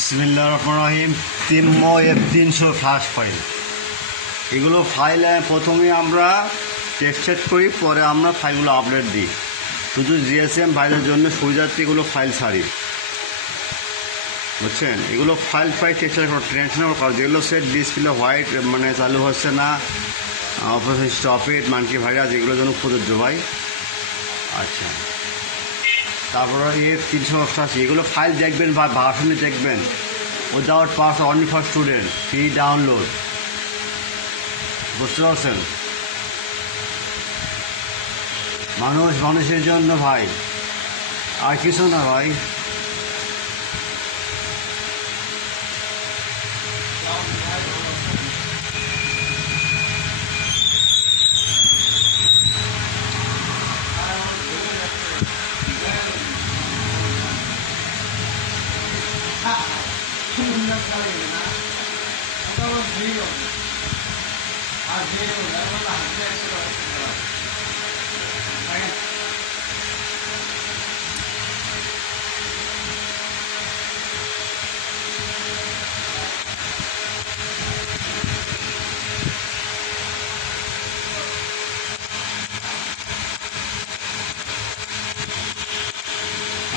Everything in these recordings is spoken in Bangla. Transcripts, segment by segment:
বিসমিল্লাহির রহমানির রহিম। তিনমো F900 ফ্ল্যাশ ফাইল, এগুলো ফাইল প্রথমে আমরা টেক্সটেড করি, পরে আমরা ফাইলগুলো আপলোড দিই। শুধু জিএসএম ফাইলের জন্য সুবিধার্থে এগুলো ফাইল ছাড়ি, বুঝছেন। এগুলো ফাইল টেক্সটেড টেনশন করা, যেগুলো সেট ডিসপ্লে হোয়াইট মানে চালু হচ্ছে না, operation stop it, monkey virus, এগুলোর জন্য প্রযোজ্য ভাই। আচ্ছা, তারপরে F900 এগুলো ফাইল দেখবেন বা ভার্সনে দেখবেন, without pass only for student, free download, বুঝতে পারছেন। মানুষের জন্য ভাই, আর কিছু না ভাই।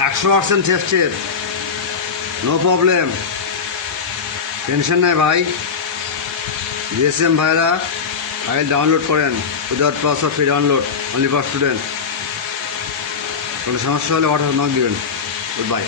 একশো percent tested, no problem, tension নেই ভাই। জিএসএম ভাইরা ফাইল ডাউনলোড করেন without pass of free download, only for student. কোনো সমস্যা হলে অর্ডার নক দিবেন। Good by.